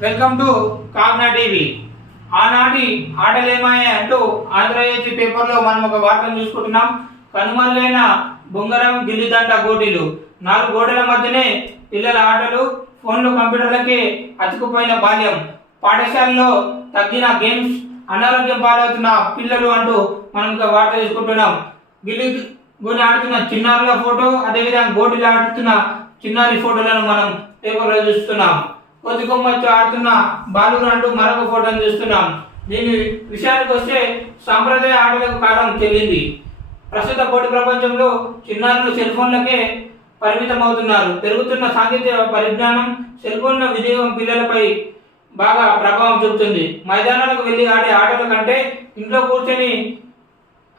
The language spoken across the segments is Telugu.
Welcome to Kagna TV. ఆనాటి ఆటలేమాయే అంటూ ఆంధ్రజ్యోతి పేపర్లో మనం ఒక వార్తను చూసుకుంటున్నాం. కనుమరుగైన బొంగరం గిల్లిదండ గోటీలు, 4 గోడల మధ్యనే పిల్లల ఆటలు, ఫోన్లు కంప్యూటర్లకే అతుకుపోయిన బాల్యం, పాఠశాలలో తగ్గిన గేమ్స్, అనారోగ్యం పాలవుతున్న పిల్లలు అంటూ మనం ఒక వార్త చూసుకుంటున్నాం. గిల్లి గోని ఆడుతున్న చిన్నారుల ఫోటో, అదేవిధంగా గోటీలు ఆడుతున్న చిన్నారి ఫోటోలను మనం పేపర్లో చూస్తున్నాం. కొద్దికొమ్మచ్చు ఆడుతున్న బాలురు అంటూ మరొక ఫోటోను చూస్తున్నాం. దీని విషయానికి వస్తే సాంప్రదాయ ఆటలకు కాలం చెల్లింది. ప్రస్తుత పోటీ ప్రపంచంలో చిన్నారులు సెల్ ఫోన్లకే పరిమితం అవుతున్నారు. పెరుగుతున్న సాంకేతిక పరిజ్ఞానం, సెల్ ఫోన్ల వినియోగం పిల్లలపై బాగా ప్రభావం చూపుతుంది. మైదానాలకు వెళ్ళి ఆడే ఆటల కంటే ఇంట్లో కూర్చొని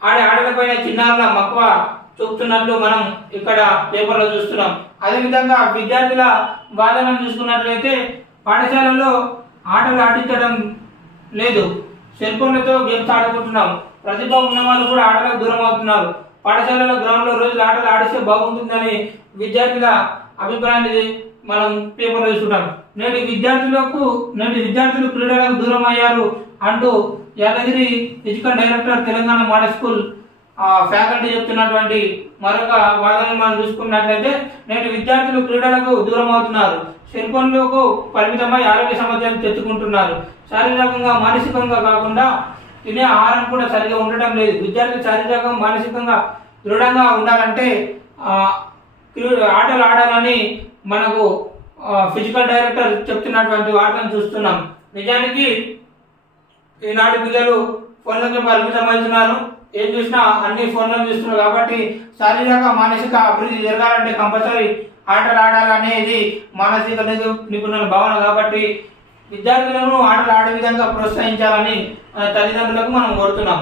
ఆడే ఆటలపైన చిన్నారుల మక్కువ చూపుతున్నట్లు మనం ఇక్కడ పేపర్లో చూస్తున్నాం. అదేవిధంగా విద్యార్థుల వాదనను చూసుకున్నట్లయితే పాఠశాలలో ఆటలు ఆడించడం లేదు, సెల్ ఫోన్లతో గేమ్స్ ఆడుకుంటున్నాం. ప్రతిభ ఉన్న వాళ్ళు కూడా ఆటలకు దూరం అవుతున్నారు. పాఠశాలలో గ్రౌండ్లో రోజులు ఆటలు ఆడిస్తే బాగుంటుందని విద్యార్థుల అభిప్రాయాన్ని మనం పేపర్లో చూసుకుంటాం. నేటి విద్యార్థులు క్రీడలకు దూరం అయ్యారు అంటూ Yadagiri physical director Telangana model school faculty చెప్తున్నటువంటి మరొక వాదనను మనం చూసుకున్నట్లయితే నేటి విద్యార్థులు క్రీడలకు దూరం అవుతున్నారు, సెల్ ఫోన్లకు పరిమితమై ఆరోగ్య సమస్యలు తెచ్చుకుంటున్నారు. శారీరకంగా మానసికంగా కాకుండా తినే ఆహారం కూడా సరిగా ఉండటం లేదు. విద్యార్థులు శారీరకంగా మానసికంగా దృఢంగా ఉండాలంటే ఆటలు ఆడాలని మనకు ఫిజికల్ డైరెక్టర్ చెప్తున్నటువంటి వార్తను చూస్తున్నాం. నిజానికి ఈనాటి పిల్లలు ఫోన్లకి పరిమితమవుతున్నారు. ఏం చూసినా అన్ని ఫోన్లను చూస్తున్నారు. కాబట్టి శారీరక మానసిక అభివృద్ధి జరగాలంటే కంపల్సరీ ఆటలు ఆడాలనేది మానసిక నిపుణుల భావన. కాబట్టి విద్యార్థులను ఆటలు ఆడే విధంగా ప్రోత్సహించాలని తల్లిదండ్రులకు మనం కోరుతున్నాం.